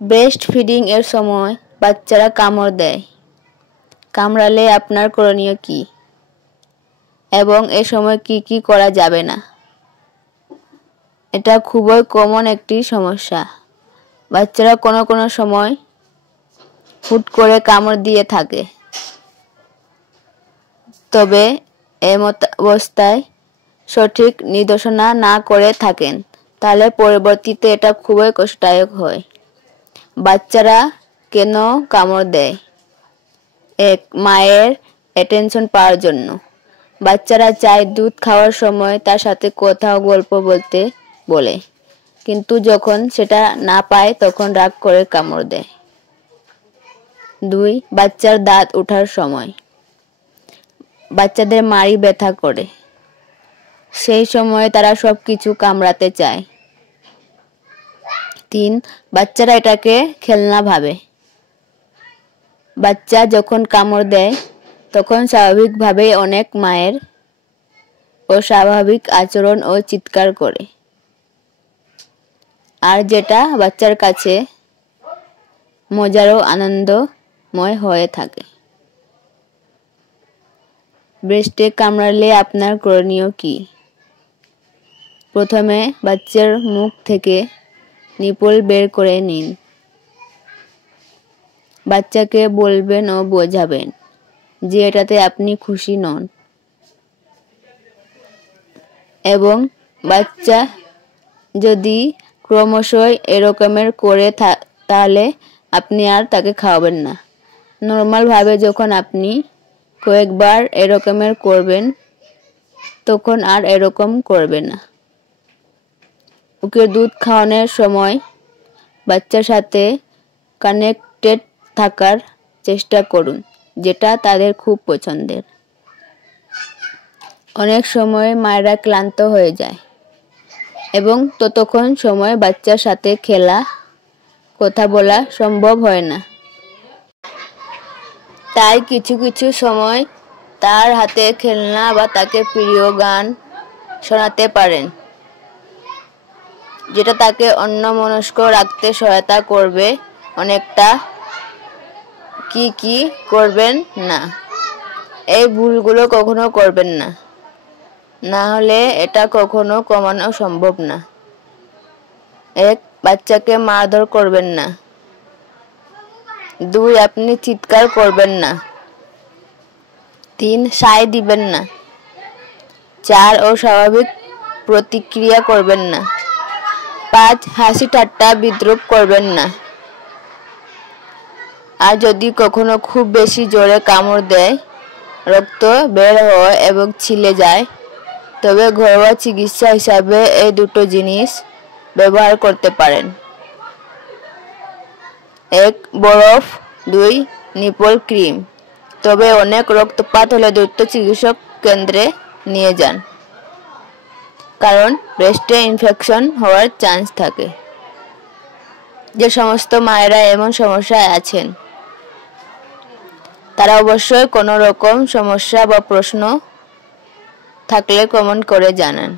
Breast feeding এর সময় বাচ্চারা কামড় দেয়। কামড়ালে আপনার করণীয় কি এবং এ সময় কি কি করা যাবে না? এটা খুবই কমন একটি সমস্যা। বাচ্চারা কোনো সময় হুট করে কামড় দিয়ে থাকে। তবে এমত অবস্থায় সঠিক নির্দেশনা না করে থাকেন তাহলে পরবর্তীতে এটা খুবই কষ্টদায়ক হয়। বাচ্চারা কেন কামড় দেয়? 1. মায়ের অ্যাটেনশন পাওয়ার জন্য। বাচ্চারা চায় দুধ খাওয়ার সময় তার সাথে কথা ও গল্প বলতে বলে, কিন্তু যখন সেটা না পায় তখন রাগ করে কামড় দেয়। 2. বাচ্চার দাঁত ওঠার সময়। বাচ্চাদের মাড়ি ব্যথা করে, সেই সময় তারা সবকিছু কামড়াতে চায়। 3. বাচ্চারা এটাকে খেলনা ভাবে। বাচ্চা যখন কামড় দেয় তখন স্বাভাবিকভাবেই অনেক মায়ের অস্বাভাবিক আচরণ ও চিৎকার করে, আর যেটা বাচ্চার কাছে মজার ও আনন্দময় হয়ে থাকে। ব্রেস্টে কামড়ালে আপনার করণীয় কি? প্রথমে বাচ্চার মুখ থেকে নিপল বের করে নিন। বাচ্চাকে বলবেন ও বোঝাবেন যে এটাতে আপনি খুশি নন, এবং বাচ্চা যদি ক্রমশই এরকমের করে তাহলে আপনি আর তাকে খাওয়াবেন না। নর্মালভাবে যখন আপনি কয়েকবার এরকমের করবেন তখন আর এরকম করবে না। ওকে দুধ খাওয়ানোর সময় বাচ্চার সাথে কানেক্টেড থাকার চেষ্টা করুন, যেটা তাদের খুব পছন্দের। অনেক সময় মায়েরা ক্লান্ত হয়ে যায় এবং ততক্ষণ সময় বাচ্চার সাথে খেলা, কথা বলা সম্ভব হয় না। তাই কিছু সময় তার হাতে খেলনা বা তাকে প্রিয় গান শোনাতে পারেন, যেটা তাকে অন্যমনস্ক রাখতে সহায়তা করবে অনেকটা। কি করবেন না? এই ভুলগুলো কখনো করবেন না, না হলে এটা কখনো কমানো সম্ভব না। 1. বাচ্চাকে মারধর করবেন না। 2. আপনি চিৎকার করবেন না। 3. সায় দিবেন না। 4. অস্বাভাবিক প্রতিক্রিয়া করবেন না। 5. হাসি ঠাট্টা বিদ্রূপ করবেন না। আর যদি কখনো খুব বেশি জোরে কামড় দেয়, রক্ত বের হয় এবং ছিলে যায়, তবে ঘরোয়া চিকিৎসা হিসাবে এই দুটো জিনিস ব্যবহার করতে পারেন। 1. বরফ। 2. Nipple cream. তবে অনেক রক্তপাত হলে দ্রুত চিকিৎসক কেন্দ্রে নিয়ে যান, কারণ ব্রেস্টে ইনফেকশন হওয়ার চান্স থাকে। যে সমস্ত মায়েরা এমন সমস্যায় আছেন তারা অবশ্যই কোনো রকম সমস্যা বা প্রশ্ন থাকলে কমেন্ট করে জানান।